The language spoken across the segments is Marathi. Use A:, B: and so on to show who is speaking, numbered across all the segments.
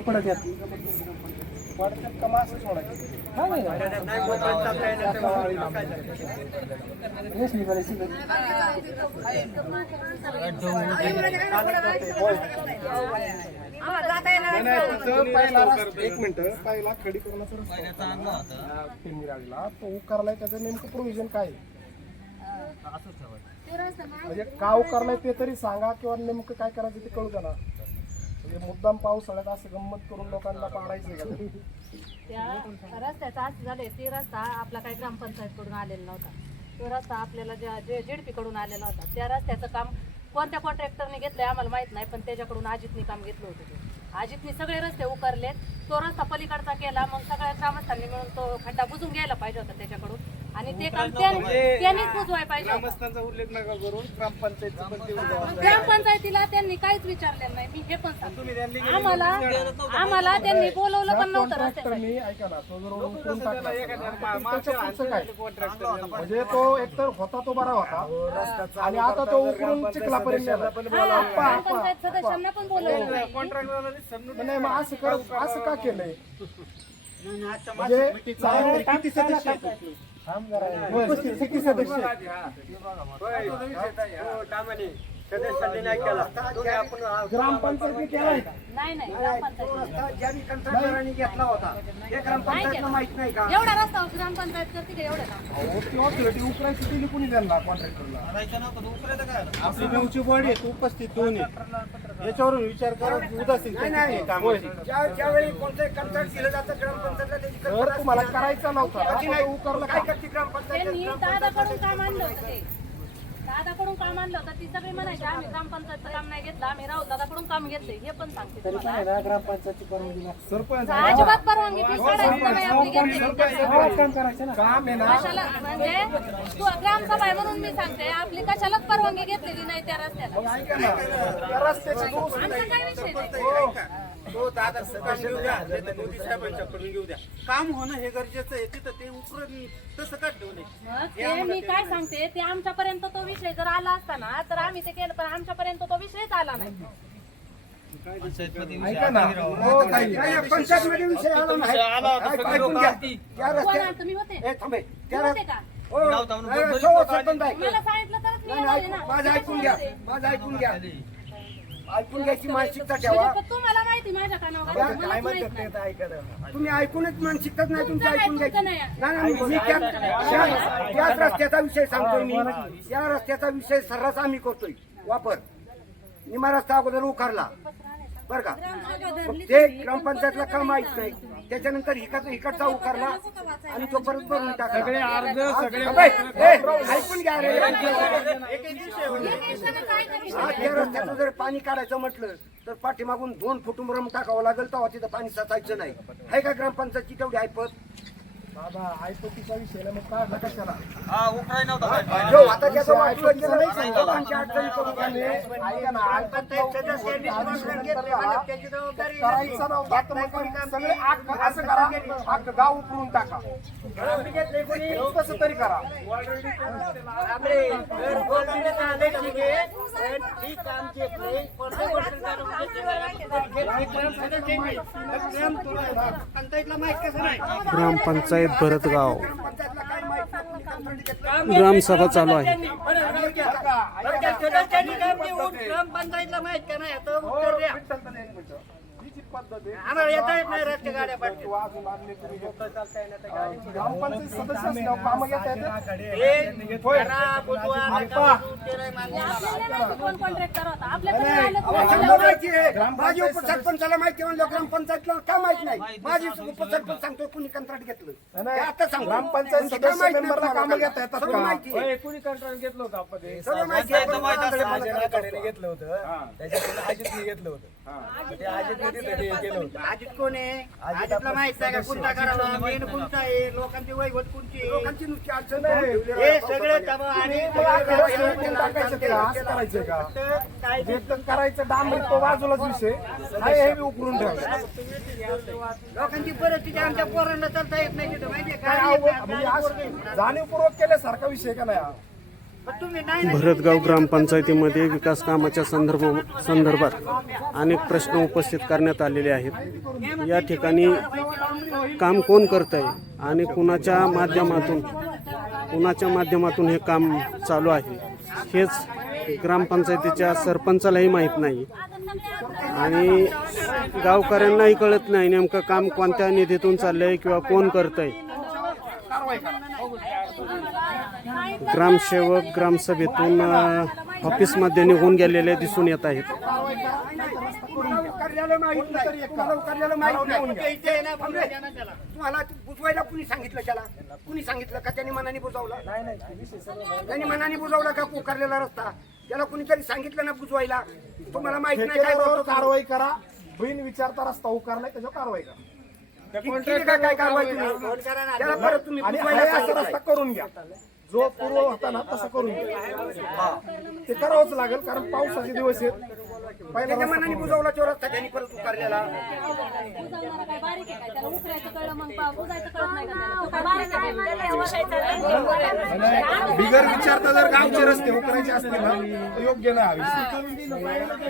A: पडत यात
B: वाढतात का मग असंच सोडायचं?
A: काय नाही
B: पहिला रस्ता- एक मिनिट पहिला रस्ता होता. टिंगराजला तो उकारलाय त्याचं नेमकं प्रोव्हिजन काय आहे? म्हणजे का उकारलाय ते तरी सांगा किंवा नेमकं काय करायचं ते कळू द्या ना म्हणजे मुद्दाम पावसाळ्यात असं गंमत करून लोकांना पाडायचं
C: त्या रस्त्याचा असं झालंय ते रस्ता आपला काही ग्रामपंचायतकडून आलेला नव्हता. तो रस्ता आपल्याला ज्या जे जेडपी आलेला होता त्या रस्त्याचं काम कोणत्या कॉन्ट्रॅक्टरने घेतलंय आम्हाला माहीत नाही पण त्याच्याकडून अजितने काम घेतलं होतं ते. अजितने सगळे रस्ते उकारलेत तो रस्ता पलीकडचा केला मग सगळ्या ग्रामस्थांनी मिळून तो खड्डा बुजून घ्यायला पाहिजे होता त्याच्याकडून. आणि ते काम त्याने- त्यांनीच बुजवायला पाहिजे होतं.
B: ग्रामस्थांचा उल्लेख नका करून ग्रामपंचायतचं पण ते उद्या
C: ग्रामपंचायतीला त्यांनी काहीच विचारलेलं नाही. मी हे पण सांगते. आम्हाला आम्हाला त्यांनी बोलवलं पण नव्हतं रस्त्यासाठी.
B: कॉन्ट्रॅक्टरनी ऐका ना तो जर टाकला पुढचं काय? म्हणजे तो एकतर होता तो बरा होता. आणि आता तो उकरून चिखलापर्यंत आप्पा.
C: ग्रामपंचायत सदस्यांना पण बोलवलं नाही.
B: नाही मग असं कर असं का केलंय? म्हणजे किती सदस्य आहेत? सदस्य. का?
C: नाही नाही ग्रामपंचायत
D: कंत्राटदारांनी घेतला होता हे माहीत नाही का?
C: एवढा रस्ता ग्रामपंचायत करते का एवढं? काम
B: अहो, तेव्हा फिरती उकरायची दिली कुणी त्यांना कॉन्ट्रॅक्टरला
A: आपली नऊची बॉडी आहे उपस्थित दोन आहे याच्यावरून विचार करा उदासीन
D: नाही ज्या ज्यावेळी कोणतं कंत्राट दिलं जातं ग्रामपंचायतला त्याची
B: तर
D: कल्पना
B: तुम्हाला. करायचा नव्हता. उकरला
D: काय? करते ग्रामपंचायत?
C: त्यांनी दादाकडून काम आणलं होतं ते दादाकडून काम आणलं होतं ती सगळी म्हणायची आम्ही ग्रामपंचायतचं काम नाही घेतलं आम्ही राहुल दादाकडून काम घेतलंय. हे पण सांगते
A: तरी पण आहे
C: तुम्हाला.
A: ना ग्रामपंचायतची परवानगी लागते.
B: सरपंच
C: अजिबात परवानगी फी काढायची नाही आपली घेतलेली.
A: गावात काम करायचं ना.
B: काम आहे ना.
C: कशाला? म्हणजे तू ग्रामसभा आहे म्हणून मी सांगते आपली कशालाच परवानगी घेतलेली नाही त्या रस्त्याला.
B: ऐका ना त्या रस्त्याची दुरुस्ती
C: आमचा काय विषय नाही.
E: तो दादा काम घेऊ द्या नाही तर मोदी साहेबांच्याकडून घेऊ द्या काम होणं हे गरजेचं आहे. तिथं ते उकरून तसं का ठेवू नये?
C: मग ते मी काय सांगते? ते आमच्यापर्यंत तो विषय जर आला असता ना तर आम्ही ते केलं पण आमच्यापर्यंत तो विषयच आला नाही.
B: ऐका ना. हो ताई
D: नाही, नाही, पंचायतमध्ये विषय आला नाही. ऐक- ऐकून घ्या. त्या
C: कोण
D: रस्त्या
C: आलं? तुम्ही होते.
D: हे थांबे. त्या
C: होते का?
D: हो, नाही, सो सरपंच आहे.
C: मला सांगितलं तरच मी
D: नाही,
C: येणार
D: नाही,
C: आहे ना.
D: माझं ऐकून घ्या माझं ऐकून घ्या. ऐकून घ्यायची मानसिकता ठेवा.
C: म्हणजे तुम्हाला माहिती माझ्या कानावर
D: त्या
C: घातलं,
D: काय
C: मलाच माहीत
D: म्हणतात
C: नाही.
D: ते ऐका तुम्ही ऐकूनच मानसिकताच नाही तुमचं
C: तुमचं
D: ऐकून
C: नाही,
D: घ्यायची
C: तुमचं
D: नाही.
C: नाही.
D: नाही, मी त्या- त्या- त्याच रस्त्याचा विषय सांगतोय मी. या रस्त्याचा विषय सर्रास आम्ही करतोय. वापर. निमा रस्ता अगोदर उकारला बर का? ते ग्रामपंचायतला का माहीत नाही त्याच्यानंतर इकडचा इकडचा उकारला आणि तो परत भरून टाकला
B: सगळे अर्ज सगळे
D: अबे, ए, ऐकून घ्या रे.
C: हे
D: त्या रस्त्याचं जर पाणी काढायचं म्हटलं तर पाठीमागून दोन रम टाकावं लागेल तेव्हा तिथं पाणी साचायचं नाही. आहे का ग्रामपंचायतची तेवढी ऐपत
B: करायचा नव्हता. तर मग सगळे आग असं करा. आग गाव उकरून टाका. कसं तरी करा.
D: पंचायतला माहीत कसं नाही?
A: ग्रामपंचायत भरतगाव ग्रामसभा चालू आहे
D: ग्रामपंचायतला माहीत का नाही आता
B: हो,
D: उत्तर द्या
B: विठ्ठल तर एक मिनिटं. ही जी पद्धत
D: आम्हाला येता येत नाही रस्ते गाड्या.
B: ग्रामपंचायत सदस्य असल्यावर कामं घेता येतात
D: हे माहिती आहे. माझी उपसरपंचाला माहिती आहे म्हणलं ग्रामपंचायतला का माहीत नाही माझी उपसरपंच सांगतोय कुणी कंत्राट घेतलं ते आता सांगतो.
B: ग्रामपंचायत
D: म्हणजे
B: सदस्य मेंबरला
D: तुम्हाला?
B: कामं घेता येतात
D: सगळं
B: का?
D: माहिती आहे.
A: कुणी कंत्राट घेतलं होतं आपण ते
D: सगळं माहिती आहे. पण मला.
A: घेतलं होतं त्याच्यातून अजितने घेतलं होतं ते अजितने तिथं ते केलं होतं.
D: अजित कोण आहे अजितला माहीत आहे का कोणता करावा? मेन कोणता आहे? लोकांची वैवत कोणची आहे? लोकांची नुसती अडचण नाही. हे सगळे दबाव आणि
B: टाकायचं ते असं करायचं का?
D: काय
B: जे तर करायचं डांबरी तो बाजूलाच विषय. हे उकरून ठेवा
D: लोकांची परिस्थिती आमच्या पोरांना चालता येत नाही तिथं. माहितीये
B: काय
D: का
B: अवघड- म्हणजे असं जाणीवपूर्वक केल्यासारखा विषय का नाही हा?
F: भरतगाव ग्रामपंचायतीमध्ये विकास कामाच्या संदर्भ संदर्भात अनेक प्रश्न उपस्थित करण्यात आलेले आहेत. या ठिकाणी काम कोण करत आहे आणि कुणाच्या माध्यमातून कुणाच्या माध्यमातून हे काम चालू आहे हेच ग्रामपंचायतीच्या सरपंचालाही माहीत नाही. आणि गावकऱ्यांनाही कळत नाही नेमकं काम कोणत्या निधीतून चाललं आहे किंवा कोण करतंय. ग्रामसेवक ग्रामसभेतून ऑफिसमध्ये निघून गेलेले दिसून येत आहेत.
D: कार्यालय माहीत नाही तुम्हाला बुजवायला कुणी सांगितलं त्याला? कुणी सांगितलं का? त्यांनी मनाने बुजवला? त्यांनी मनाने बुजवला का? पोकारलेला रस्ता? त्याला कुणीतरी सांगितलं ना बुजवायला? तुम्हाला माहीत नाही काय
B: कारवाई करा. बिन विचारता रस्ता उकारलाय त्याच्यावर कारवाई करा.
D: काय कारवाई तुम्ही? त्याला परत तुम्ही.
B: रस्ता करून घ्या. जो पूर्व होता ना तसा करून ते करावंच लागेल कारण पावसाचे दिवस आहेत पहिला
D: त्याच्या
B: रस्ता
D: मनाने बुजवला तो रस्ता त्यांनी परत उकारलेला
C: बुजावणारा काय बारीक आहे काय त्याला उकरायचं कळलं मग पा- बुजायचं कळत नाही का त्याला तो काय बारीक आहे
B: बिगर विचारता जर गावचे रस्ते उकरायचे असतील ना तर योग्य नाही
C: त्याच्यावर-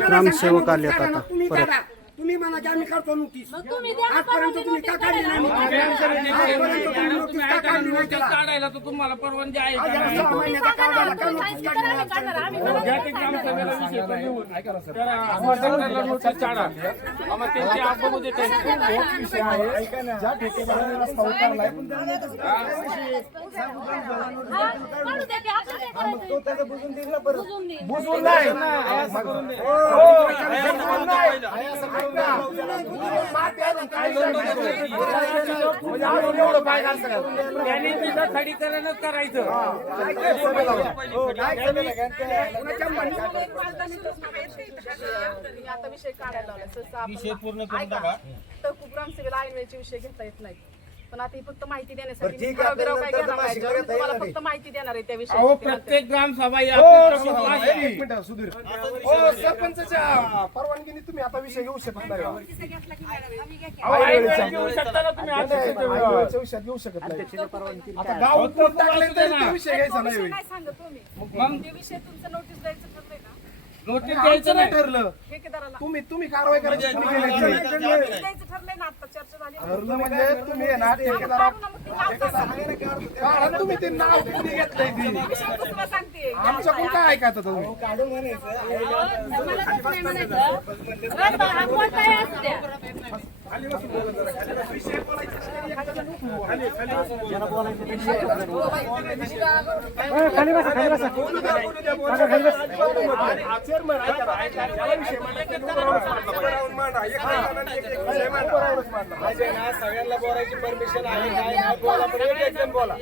F: ग्रामसेवक आले आता परत.
D: तुम्ही म्हणा की आम्ही करतो नोटीस
C: मग तुम्ही द्या ना
D: आजपर्यंत
C: परवानगी
D: तुम्ही का
C: नोटीस
D: काढली नाही? आजपर्यंत तुम्ही नोटीस का काढली नाही त्याला?
G: काढायला तर तुम्हाला परवानगी आहे
D: आज या सहा महिन्याचा काढायला का नोटीस काढली नाही
G: ग्रामसभेला विषय पण निवडून तर आम्हाला नोटीस काढा. आम्हाला त्यांची आप बघू देते
B: तोच विषय आहे. ज्या ठेकेदाराने रस्ता उकारलाय पण त्यांनी
C: हा, काढू द्या की आपण काय करायचं? बुजून
B: नाही. म्हणजे अजून एवढं पाय घालतं का?
G: त्यांनी तिथं खडीकरणच करायचं
H: आता विषय काढायला लावला सहसा आपण- ऐका. तर खूप ग्रामसेवेला ऐन वेळेचे विषय घेता येत नाही पण आता ही फक्त माहिती देण्यासाठी मी ठराव बिराव काय घेणार नाही. मी तुम्हाला फक्त माहिती देणार आहे त्या
G: अहो
H: विषयी
G: प्रत्येक ग्रामसभा ही
B: हो, सुधीर, एक. मिनिट सुधीर. हो सरपंचाच्या परवानगीने तुम्ही आता विषय घेऊ शकत नाही का?
G: अहो, ऐन वेळेस घेऊ शकता ना तुम्ही?
B: नाही,
G: आता.
B: नाही, विषयात घेऊ शकत नाही. आता गाव उकरून टाकले तरी तो विषय घ्यायचा नाही.
H: सांगत
G: मग?
H: ते विषय तुमचं नोटीस द्यायचं ठरलंय का
G: नोटीस द्यायचं
B: नाही ठरलं.
H: ठेकेदाराला.
B: तुम्ही तुम्ही कारवाई करायची तुम्ही केली. नाही.
H: नोटीस द्यायचं ठरलंय ना आता चर्चा झाली.
B: ठरलं म्हणजे तुम्ही आहे ना ठेकेदारा.
H: काढू ना मग ते नाव सांगा.
B: काढा तुम्ही ते नाव कोणी घेतलंय ती?
H: तुला सांगते?
B: आमच्याकडून काय ऐकायचं तुम्ही?
C: म्हणायचं. रस्ता हा कोणताही असू द्या.
A: सगळ्यांना बोलायची परमिशन आहे काय बोला पण बोला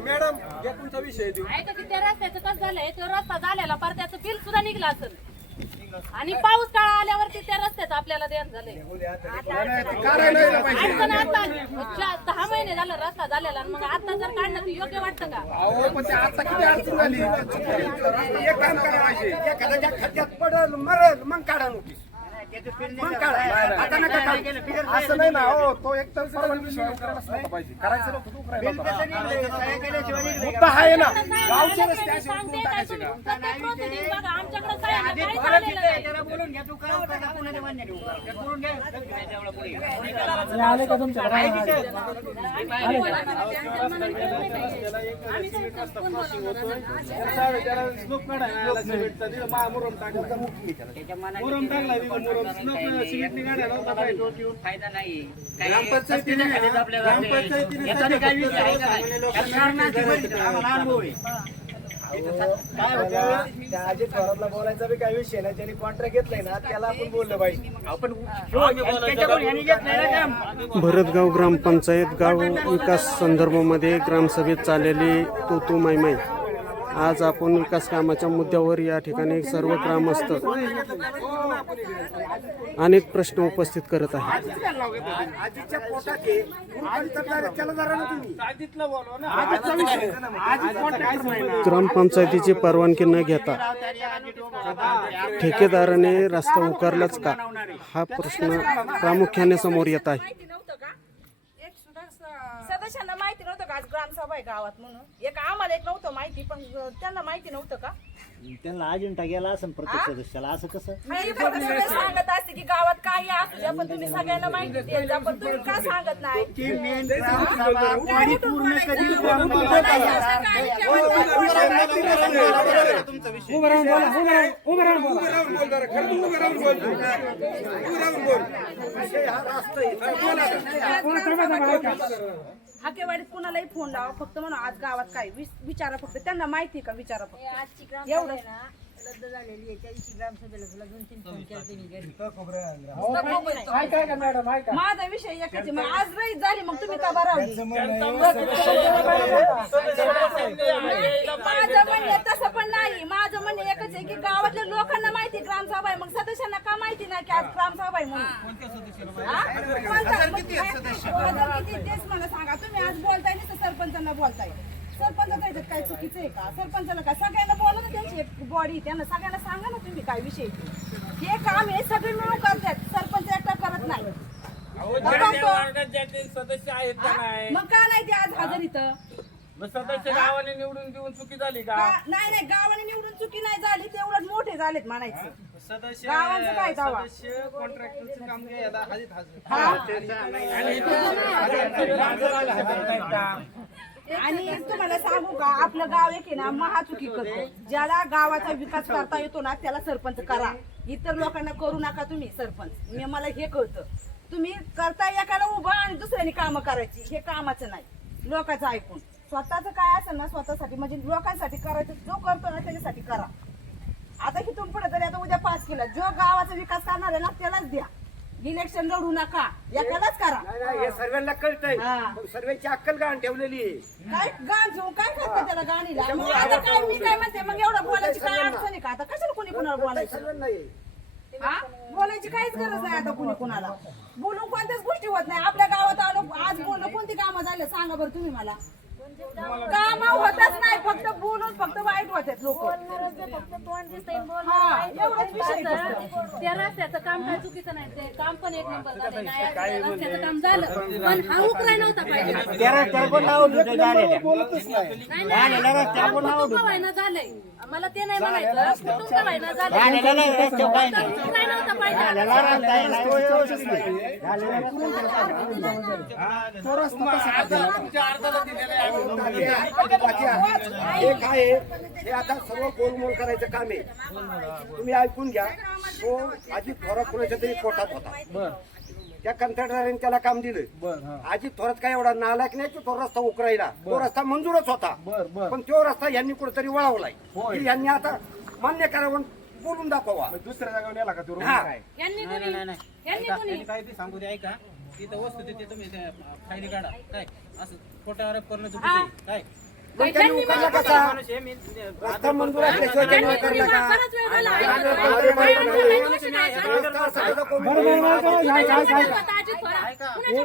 A: मॅडम घ्या तुमचा विषय देऊ
C: ऐका की त्या रस्त्याचं कसं झालंय? तो रस्ता झालेला पर त्याचं बिल सुद्धा निघला असेल. आणि पाऊस काळ आल्यावरती त्या रस्त्याचं आपल्याला ध्यान झालंय अडचण आता चा- दहा महिने झालं रस्ता झालेला आणि मग आता जर काढणं ते योग्य वाटतं का?
B: अहो पण ते आता किती अडचण झाली?
D: एक काम करा पाहिजे एखाद्याच्या खड्ड्यात पडल मरल मग काढा नोटीस. मग आता नका.
B: असं नाही ना हो तो एक तर परवानगीशिवाय उकरायलाच नव्हता पाहिजे करायचं नव्हतं तर उकरायला होता. मुद्दा आहे ना गावचे रस्ते असे उकरून
C: सांगते काय
B: टाकायचे
C: तुम्ही?
B: का?
A: त्याला स्लोप काढायला सिमेंटचा तिथं मा- मुरुम टाकला मुरुम टाकला तिथं मुरुम स्लोप सिमेंटने काढायला होता
E: नाही
A: काय होतं त्या अजित पवारला बोलायचा बी काही विषय नाही त्यांनी कॉन्ट्रॅक्ट घेतलाय ना त्याला आपण बोललं पाहिजे
F: भरतगाव ग्रामपंचायत गाव विकास संदर्भामध्ये ग्रामसभेत चाललेली तो तू माय आज आपण विकास कामाच्या मुद्द्यावर या ठिकाणी सर्व ग्रामस्थ अनेक प्रश्न उपस्थित करत आहेत.
D: आहे
F: ग्रामपंचायतीची परवानगी न घेता ठेकेदाराने रस्ता उकारलाच का? हा प्रश्न प्रामुख्याने समोर येत आहे.
H: सदस्यांना माहिती नव्हतं का? आज ग्रामसभा आहे गावात म्हणून. एक आम्हाला एक नव्हतं माहिती पण त्यांना माहिती नव्हतं का?
I: त्यांना अजिंठा गेला असं प्रत्येक सदस्याला. असं कसं?
H: फक्त सांगत असते की गावात काही असू द्या पण तुम्ही सगळ्यांना माहिती देत जा पण तुम्ही का सांगत नाही?
D: पाणी पूर्ण कधी विषय. हा रास्त
H: हाकेवाडीत कुणालाही फोन लावा फक्त म्हणून आज गावात काय? विच- विचारा फक्त. त्यांना माहिती आहे का? विचारा फक्त. एवढं
B: ऐका ऐका मॅडम ऐका.
H: माझा विषय एकच आहे. मग आज रईत झाली मग तुम्ही का बरं? माझं म्हणणं तसं पण नाही. माझं म्हणणं एकच आहे की गावातल्या लोकांना माहिती ग्रामसभा आहे. मग सदस्यांना का माहिती नाही की आज ग्रामसभा आहे म्हणून? हा? कोणता? मग काय? हजार किती तेच मला सांगा. तुम्ही आज बोलताय नाही तर सरपंचांना बोलताय. सरपंचाचं याच्यात काय चुकीचं आहे का सरपंचाला काय सगळ्यांना बोला ना त्यांची बॉडी त्यांना सगळ्यांना सांगा ना तुम्ही काय विषय आहे. हे काम हे सगळे मिळून करतात सरपंच एकटा करत नाही
A: अहो,
H: बघा
A: ज्या त्या
H: तो.
A: वार्डात ज्या ते सदस्य आहेत का नाही
H: मग का नाही ते आज हजर इथं
A: मग सदस्य गावाने निवडून देऊन चुकी झाली का
H: का- नाही नाही गावाने निवडून चुकी नाही झाली ते उलट मोठे झालेत म्हणायचं
E: सदस्य
H: गावांचं काय दावा
E: सदस्य कॉन्ट्रॅक्टरचं काम घ्यायला हजर
H: आणि आणि तुम्हाला सांगू का आपलं गाव एक आहे ना महाचुकी करतो. ज्याला गावाचा विकास करता येतो ना त्याला सरपंच करा. इतर लोकांना करू नका तुम्ही सरपंच. मी मला हे कळतं. तुम्ही करता एकाला उभा आणि दुसऱ्याने कामं करायची. हे कामाचं नाही. लोकांचं ऐकून. स्वतःच काय असेल ना स्वतःसाठी म्हणजे लोकांसाठी करायचं. जो करतो ना त्याच्यासाठी करा. आता इथून पुढे तरी आता उद्या पाच केला. जो गावाचा विकास करणार आहे ना त्यालाच द्या. इलेक्शन लढू नका. एकालाच करा.
D: नाही, नाही, हे सर्वांना कळतंय.
H: हा.
D: सर्वांची अक्कल गाण ठेवलेली आहे.
H: काय गाण घेऊन काय करता त्याला गाणीला? मग आता काय मी काय म्हणते? मग एवढं बोलायची काय अडचण आहे का? आता कशाला कोणी कोणाला बोलायचं?
D: सर्वांना.
H: हा? बोलायची काहीच गरज नाही आता कोणी कोणाला. बोलून कोणत्याच गोष्टी होत नाही. आपल्या गावात आलो आज बोललो कोणती कामं झाले? सांगा बरं तुम्ही मला. काम होतच नाही फक्त बोलून फक्त वाईट होतात लोक हा एवढाच विषय फक्त.
C: त्या रस्त्याचं काम काय चुकीचं नाही ते काम पण एक नंबर झालं रस्त्याचं काम पण हा उकराय नव्हता पाहिजे व्हायनं झालंय मला ते नाही म्हणायचं कुटुंब व्हायनं झालंय
I: झालेलं नाही रस्त्यावर काय नाही
C: उकराय नव्हता पाहिजे
I: रस्ता आहे
D: हे काय आहे हे आता सर्व गोलमोल करायचं काम आहे. तुम्ही ऐकून घ्या. तो अजित थोरात कुणाच्या तरी पोटात होता. त्या कंत्राटदाराने त्याला काम दिलं. अजित थोरात काय एवढा नालायक नाही की तो रस्ता उकरायला. तो रस्ता मंजूरच होता. पण तो रस्ता यांनी कुठेतरी वळवलाय. की यांनी आता मान्य करावं बोलून दाखवा
B: दुसऱ्या नेला का तो
E: काय सांगू द्या ऐका. तिथं वस्तू तिथे तुम्ही त्या फायली काढा. काय? असं खोट्यावर करणं चुकीचं आहे. काय? हे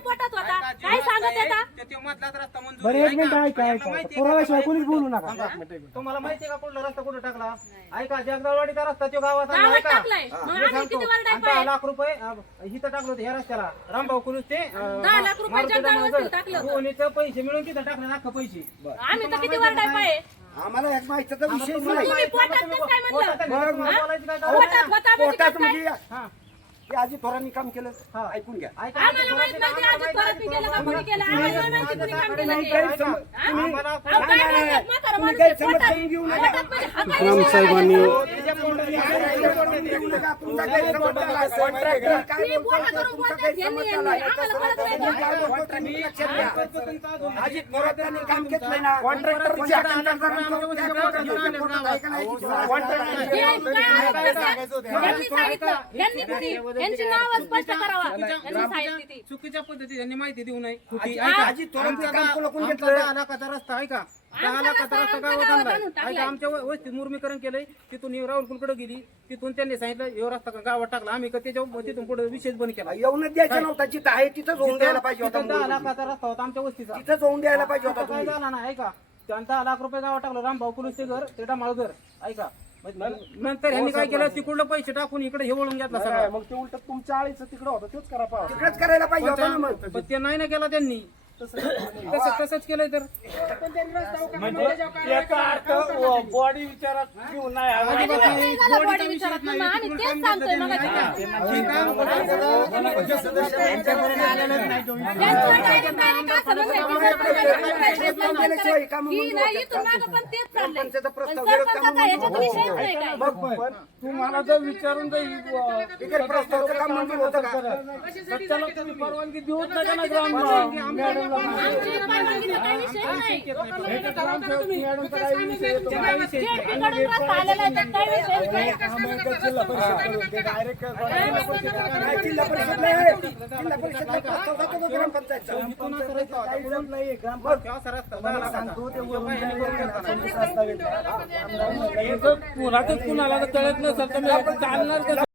B: बरं. एक मिनिट ऐका ऐका पुराव्याशिवाय
E: का?
B: कोणीच बोलू नका
E: तुम्हाला माहिती आहे का कुठला रस्ता कुठे टाकला ऐका जगदाळवाडीचा रस्ता तो ऐका. आणि दहा लाख रुपये इथं टाकलं होतं ह्या रस्त्याला रामभाऊ कुलूस ते पैसे मिळून तिथं टाकलं अख्खं पैसे
C: किती वर डाय पाय
D: आम्हाला एक माहितीचा विषय नाही
C: तुम्ही पोटात कसं काय म्हणलं
E: पोटात
D: मग-
E: बोलायचं काय
C: पोटात होता म्हणजे
D: पोटात
C: कसं काय?
D: म्हणजे
E: हा.
D: हे अजित थोरांनी काम केलं ऐकून घ्या
E: ऐका
C: आम्हाला माहीत नाही केलं का कोणी केलं आम्हाला नाही माहिती कोणी काम केलं
D: तुम्ही
C: ते.
D: गैरसमज-
C: हा?
D: तुम्ही-
C: अहो, काय बोलतात? म्हातारा
D: तुम्ही
C: माणूस आहे,
D: गैरसमज
C: पोटात-
D: करून घेऊ नका.
C: पोटात म्हणजे.
F: ग्रामसाहेबांनी
C: का?
D: काम घेतलंय ना. कॉन्ट्रॅक्टरच्या आहे का
C: आहे कुणी
E: चुकीच्या पद्धतीने त्यांनी माहिती देऊ नये.
D: थोरातचं
E: आमचा
D: काम
E: आमचा
D: घेतलं?
E: रस्ता ऐका. दहा ऐका आमच्या वस्तीत मुर्मीकरण केलंय तिथून ही राहुलकुलकडे गेली तिथून त्यांनी सांगितलं हे रस्ता गावात टाकला. आम्ही का त्याच्या तिथून पुढे विशेष बंद केला.
D: येऊनच द्यायचा नव्हता जिथं आहे तिथंच होऊन द्यायला पाहिजे होता
E: तिथं दहा. लाखाचा रस्ता होता आमच्या वस्तीचा.
D: तिथंच होऊन द्यायला पाहिजे होता
E: काय
D: तुम्ही
E: झाला ना ऐका. त्यांनी दहा लाख रुपये गावात टाकलं रामभाऊ कुलूस ते घर ते डामाळ घर ऐका. नंतर ह्यांनी काय केलं? तिकडलं पैसे टाकून इकडे हे वळून घेतला सगळं.
B: मग ते उलट तुमच्या आळीचं तिकडं होतं तेच करा पाहा.
D: तिकडेच करायला पाहिजे होता ना मग.
E: पण ते नाही ना केला त्यांनी. तसं तसंच केलंय तर.
A: याचा अर्थ बॉडी विचारात घेऊन नाही आला.
C: बॉडी विचारत नाही. तेच सांगतोय मग
D: केल्याशिवाय काम
C: पण तेच चाललंय.
D: पंचायतचा प्रस्ताव
C: पण सरपंचाचा ह्याच्यात विषयच नाही काय.
A: पण तुम्हाला जर विचारून जाईल
D: बिगर प्रस्तावाचं काम मंजूर होतं का?
A: त्याला तुम्ही परवानगी देऊच नका ना ग्राम मॅडमला
C: आमची परवानगीचा काही विषय नाही
A: मॅडमचा काही विषय येतो का?
C: जेडपीकडून रस्ता आलेला आहे त्यात काही विषयच नाही
D: काय जिल्हा परिषद नाही आहे. जिल्हा परिषदला प्रस्ताव जातो का ग्रामपंचायतचा
A: जर कुणाला कळत नसेल तर मी चालणार